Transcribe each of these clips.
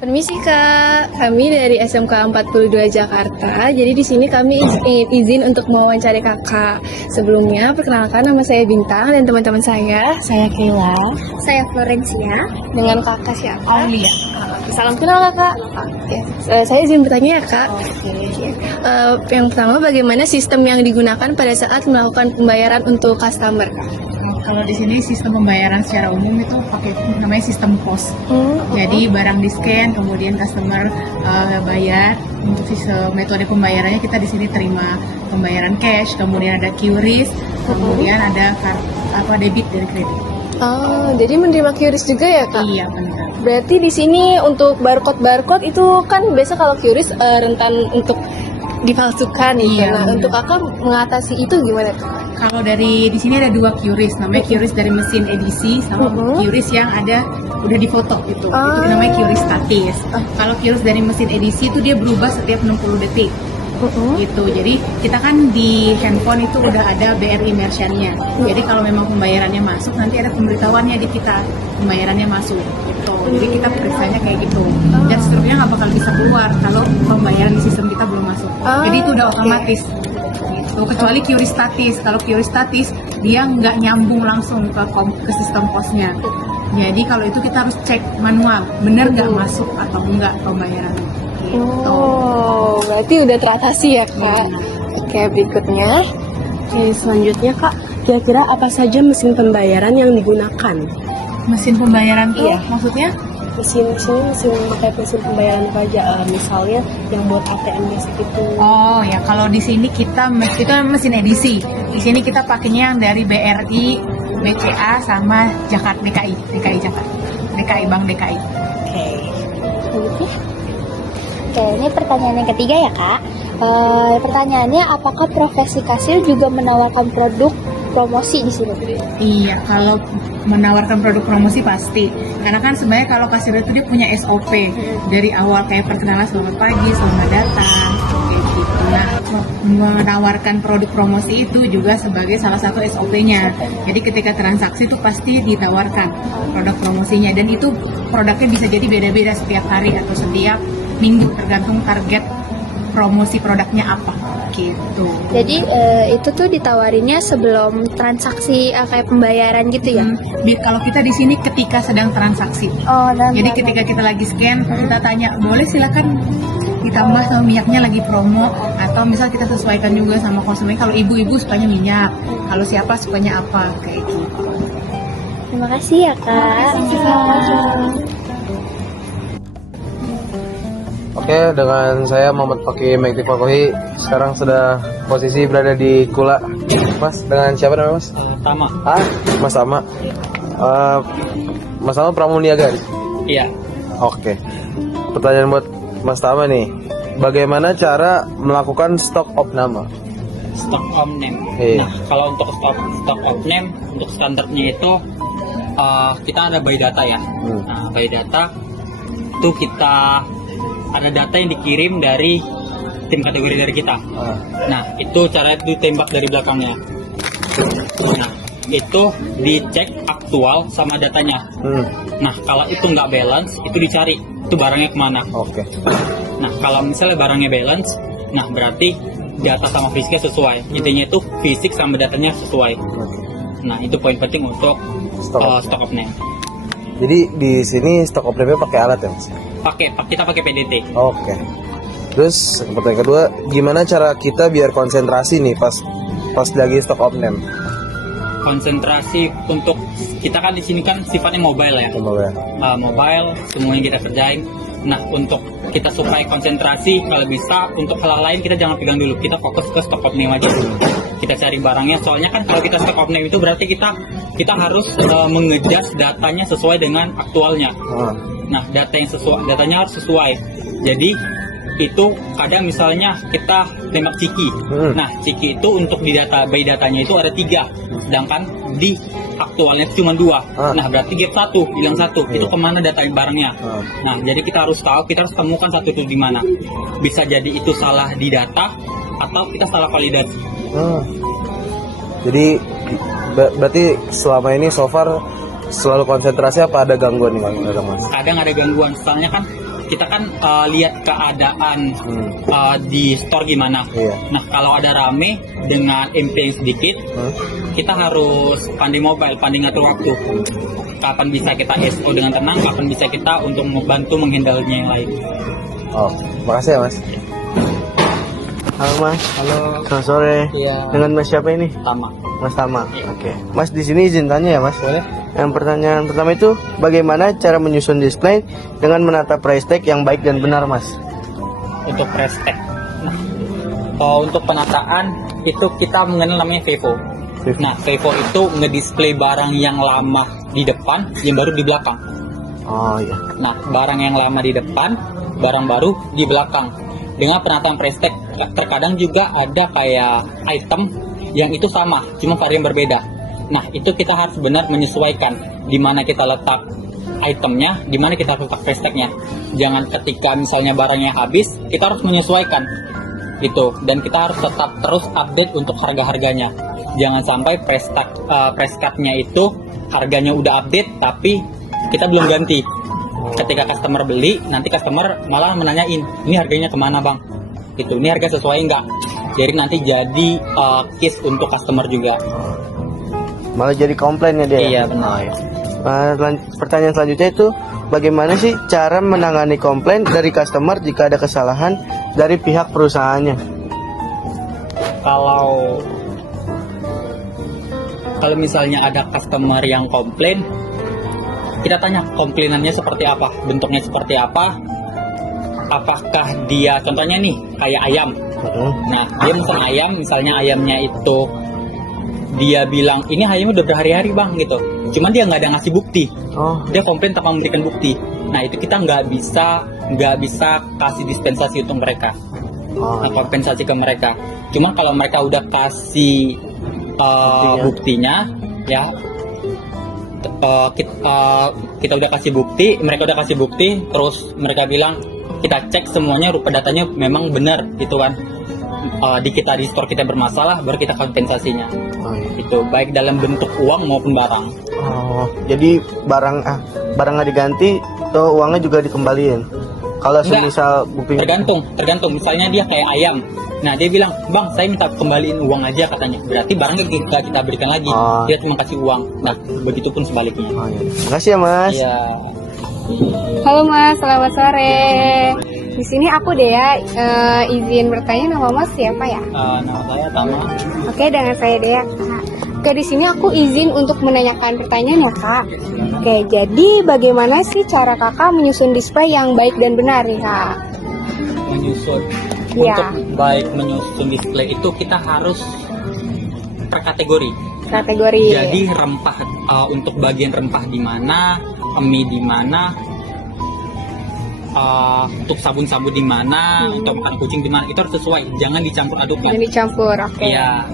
Permisi Kak, kami dari SMK 42 Jakarta. Jadi di sini kami ingin izin untuk mewawancari Kakak. Sebelumnya perkenalkan, nama saya Bintang dan teman-teman saya Kayla. Saya Florencia. Dengan Kakak siapa? Aulia. Salam kenal Kakak. Saya izin bertanya ya Kak. Yang pertama, bagaimana sistem yang digunakan pada saat melakukan pembayaran untuk customer Kak? Kalau di sini sistem pembayaran secara umum itu pakai namanya sistem POS. Jadi barang di scan, kemudian customer bayar. Untuk metode pembayarannya kita di sini terima pembayaran cash, kemudian ada QRIS, kemudian ada debit dan kredit. Oh, jadi menerima QRIS juga ya Kak? Iya benar. Berarti di sini untuk barcode itu kan biasa kalau QRIS rentan untuk dipalsukan gitu. Iya, Nah, benar. untuk Kakak mengatasi itu gimana Kak? Kalau di sini ada dua QRIS, namanya QRIS dari mesin edisi sama QRIS yang ada udah difoto gitu. Itu namanya QRIS statis. Kalau QRIS dari mesin edisi itu dia berubah setiap 60 detik. Gitu. Jadi kita kan di handphone itu udah ada BRI merchant-nya. Jadi kalau memang pembayarannya masuk, nanti ada pemberitahuannya di kita pembayarannya masuk. Gitu. Jadi kita periksanya kayak gitu. Dan seterusnya nggak bakal bisa keluar kalau pembayaran di sistem kita belum masuk. Jadi itu udah otomatis. Gitu. Kecuali QRIS statis. Kalau QRIS statis dia nggak nyambung langsung ke sistem posnya. Jadi kalau itu kita harus cek manual, bener nggak masuk atau enggak pembayaran. Gitu. Oh, berarti udah teratasi ya Kak? Oke, berikutnya. Oke, selanjutnya Kak, kira-kira apa saja mesin pembayaran yang digunakan? Mesin pembayaran tuh maksudnya? Mesin pembayaran apa aja? Misalnya yang buat ATM basic itu. Oh ya, kalau di sini kita itu mesin edisi. Di sini kita pakainya yang dari BRI, BCA sama Jakarta DKI Jakarta. Bank DKI. Oke. Selanjutnya. Oke, ini pertanyaan yang ketiga ya Kak. Pertanyaannya, apakah Profesi Kasir juga menawarkan produk promosi di sini? Iya, kalau menawarkan produk promosi pasti. Karena kan sebenarnya kalau kasir itu dia punya SOP dari awal kayak perkenalan selamat pagi, selamat datang, kayak gitu. Nah, menawarkan produk promosi itu juga sebagai salah satu SOP-nya. Jadi ketika transaksi itu pasti ditawarkan produk promosinya, dan itu produknya bisa jadi beda-beda setiap hari atau setiap minggu tergantung target promosi produknya apa gitu. Jadi itu tuh ditawarinnya sebelum transaksi kayak pembayaran gitu ya? Kalau kita di sini ketika sedang transaksi. Oh, Jadi ketika kita lagi scan, kita tanya, boleh silakan ditambah sama minyaknya lagi promo, atau misal kita sesuaikan juga sama konsumen. Kalau ibu-ibu sukanya minyak, kalau siapa sukanya apa, kayak gitu. Terima kasih ya Kak. Oke, dengan saya Muhammad Fakih Mekti Fakohi. Sekarang sudah posisi berada di Kula. Mas, dengan siapa namanya Mas? Tama. Mas Sama. Mas Sama Pramuniaga? Iya. Oke. Pertanyaan buat Mas Tama nih. Bagaimana cara melakukan stock of nama? Stock of name. Iya. Nah, kalau untuk stock of name, untuk standarnya itu kita ada by data ya. Nah, by data itu kita ada data yang dikirim dari tim kategori dari kita. Nah, itu cara ditembak dari belakangnya. Nah, itu dicek aktual sama datanya. Nah, kalau itu nggak balance, itu dicari itu barangnya kemana. Oke. Nah, kalau misalnya barangnya balance, nah berarti data sama fisiknya sesuai. Intinya itu fisik sama datanya sesuai. Nah, itu poin penting untuk stock of name. Jadi di sini stock of name pakai alat ya Mas? Kita pakai PDT. Oke. Terus pertanyaan kedua, gimana cara kita biar konsentrasi nih pas lagi stock of name? Konsentrasi untuk kita kan di sini kan sifatnya mobile ya. Mobile, semuanya kita kerjain. Nah, untuk kita supaya konsentrasi, kalau bisa untuk hal lain kita jangan pegang dulu. Kita fokus ke stock of name aja dulu. Kita cari barangnya. Soalnya kan kalau kita stock of name itu berarti kita harus mengejas datanya sesuai dengan aktualnya. Nah, datanya harus sesuai. Jadi itu kadang misalnya kita tembak ciki. Nah, ciki itu untuk di by datanya itu ada 3, sedangkan di aktualnya cuma 2. Nah, berarti gap 1, hilang 1. Itu kemana data barangnya? Nah, jadi kita harus tahu, kita harus temukan satu itu di mana. Bisa jadi itu salah di data atau kita salah validasi. Jadi berarti selama ini so far selalu konsentrasi apa ada gangguan nih Mas? Kadang ada gangguan, soalnya kan kita kan lihat keadaan di store gimana. Iya. Nah kalau ada rame dengan MP yang sedikit, kita harus pandai mobile, pandai ngatur waktu. Kapan bisa kita SO dengan tenang, kapan bisa kita untuk membantu menghandle-nya yang lain. Oh, makasih ya Mas. Halo Mas. Halo. Selamat sore. Iya. Dengan Mas siapa ini? Tama. Mas Tama. Iya. Oke. Mas di sini izin tanya ya Mas. Boleh. Yang pertanyaan pertama itu bagaimana cara menyusun display dengan menata price tag yang baik dan benar Mas? Untuk price tag. Nah, untuk penataan itu kita mengenal namanya FIFO. Nah, FIFO itu ngedisplay barang yang lama di depan, yang baru di belakang. Oh iya. Nah, barang yang lama di depan, barang baru di belakang. Dengan penataan price tag, terkadang juga ada kayak item yang itu sama, cuma varian berbeda. Nah, itu kita harus benar menyesuaikan di mana kita letak itemnya, di mana kita harus letak price tag-nya. Jangan ketika misalnya barangnya habis, kita harus menyesuaikan gitu. Dan kita harus tetap terus update untuk harga-harganya. Jangan sampai price tag-nya itu harganya udah update tapi kita belum ganti. Ketika customer beli, nanti customer malah menanyain, ini harganya kemana bang? Gitu, ini harga sesuai nggak? Jadi nanti jadi case untuk customer juga. Malah jadi komplain ya dia. Iya benar. Pertanyaan selanjutnya itu bagaimana sih cara menangani komplain dari customer jika ada kesalahan dari pihak perusahaannya? Kalau misalnya ada customer yang komplain, kita tanya komplainannya seperti apa, bentuknya seperti apa, apakah dia, contohnya nih kayak ayam. Nah, dia pesan ayam, misalnya ayamnya itu dia bilang ini ayamnya udah berhari-hari bang gitu, cuman dia nggak ada ngasih bukti. Dia komplain tanpa memberikan bukti. Nah itu kita nggak bisa kasih dispensasi untuk mereka, kompensasi ke mereka. Cuma kalau mereka udah kasih buktinya ya, kita udah kasih bukti, mereka udah kasih bukti, terus mereka bilang kita cek semuanya rupa datanya memang benar gitu kan, di store kita bermasalah, baru kita kompensasinya. Itu baik dalam bentuk uang maupun barang. Jadi barang nggak diganti atau uangnya juga dikembaliin? Kalau semisal buktinya tergantung misalnya dia kayak ayam, nah dia bilang bang saya minta kembaliin uang aja katanya, berarti barangnya kita berikan lagi, dia cuma kasih uang. Nah begitupun sebaliknya. Makasih ya Mas. Iya. Halo Mas, selamat sore. Di sini aku Dea, izin bertanya, nama Mas siapa ya? Nama saya Tama. Oke, dengan saya Dea, Kak. Oke, di sini aku izin untuk menanyakan pertanyaan ya, Kak. Oke, jadi bagaimana sih cara Kakak menyusun display yang baik dan benar nih, Kak? Menyusun. Ya. Untuk baik menyusun display itu kita harus per kategori. Jadi rempah, untuk bagian rempah di mana, mie di mana, untuk sabun-sabun di mana, untuk makan kucing di mana, itu harus sesuai. Jangan dicampur aduknya. Jangan dicampur, oke. Iya.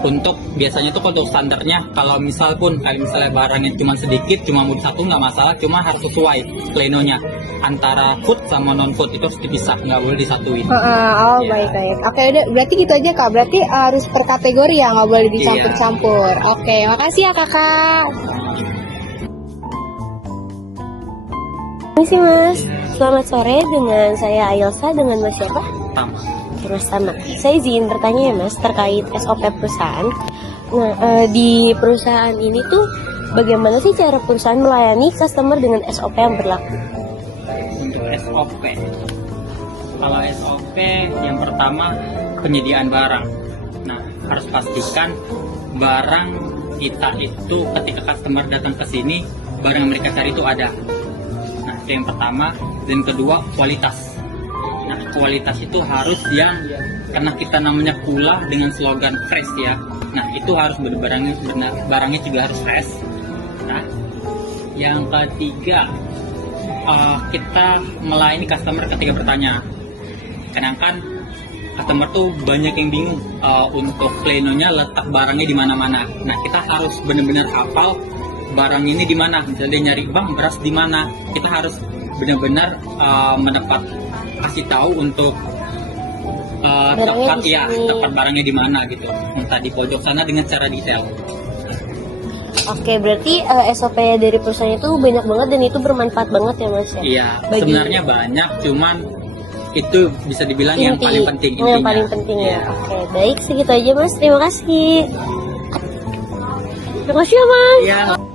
Untuk biasanya tuh kalau standarnya, kalau misalnya barangnya cuma sedikit, cuma mudah satu nggak masalah, cuma harus sesuai plenonya antara food sama non food, itu harus dipisah, nggak boleh disatuin. Oh, Ya. baik. Oke, udah, berarti gitu aja Kak. Berarti harus per kategori ya, nggak boleh dicampur-campur. Oke, makasih ya Kakak. Permisi Mas, selamat sore, dengan saya Ailsa, dengan Mas siapa? Tama. Mas Tama. Saya izin bertanya ya Mas, terkait SOP perusahaan. Nah, di perusahaan ini tuh bagaimana sih cara perusahaan melayani customer dengan SOP yang berlaku? Untuk SOP, kalau SOP yang pertama penyediaan barang. Nah, harus pastikan barang kita itu ketika customer datang ke sini, barang yang mereka cari itu ada. Nah, itu yang pertama. Dan kedua, kualitas. Nah, kualitas itu harus yang, karena kita namanya Kula dengan slogan fresh ya. Nah, itu harus barangnya juga harus fresh. Nah, yang ketiga, kita melayani customer ketika bertanya. Kadang-kadang customer tuh banyak yang bingung untuk plenonya letak barangnya di mana-mana. Nah, kita harus benar-benar hafal barang ini di mana. Misalnya dia nyari bang beras di mana, kita harus benar-benar kasih tahu untuk tepat barangnya di mana gitu. Entah di pojok sana dengan cara detail. Oke, berarti SOP dari perusahaan itu banyak banget dan itu bermanfaat banget ya Mas ya? Iya, Bagi- sebenarnya banyak, cuman itu bisa dibilang yang Inti. paling penting. Yang intinya. paling penting ya. Iya. Oke, baik segitu aja Mas. Terima kasih. Terima kasih ya Mas. Iya.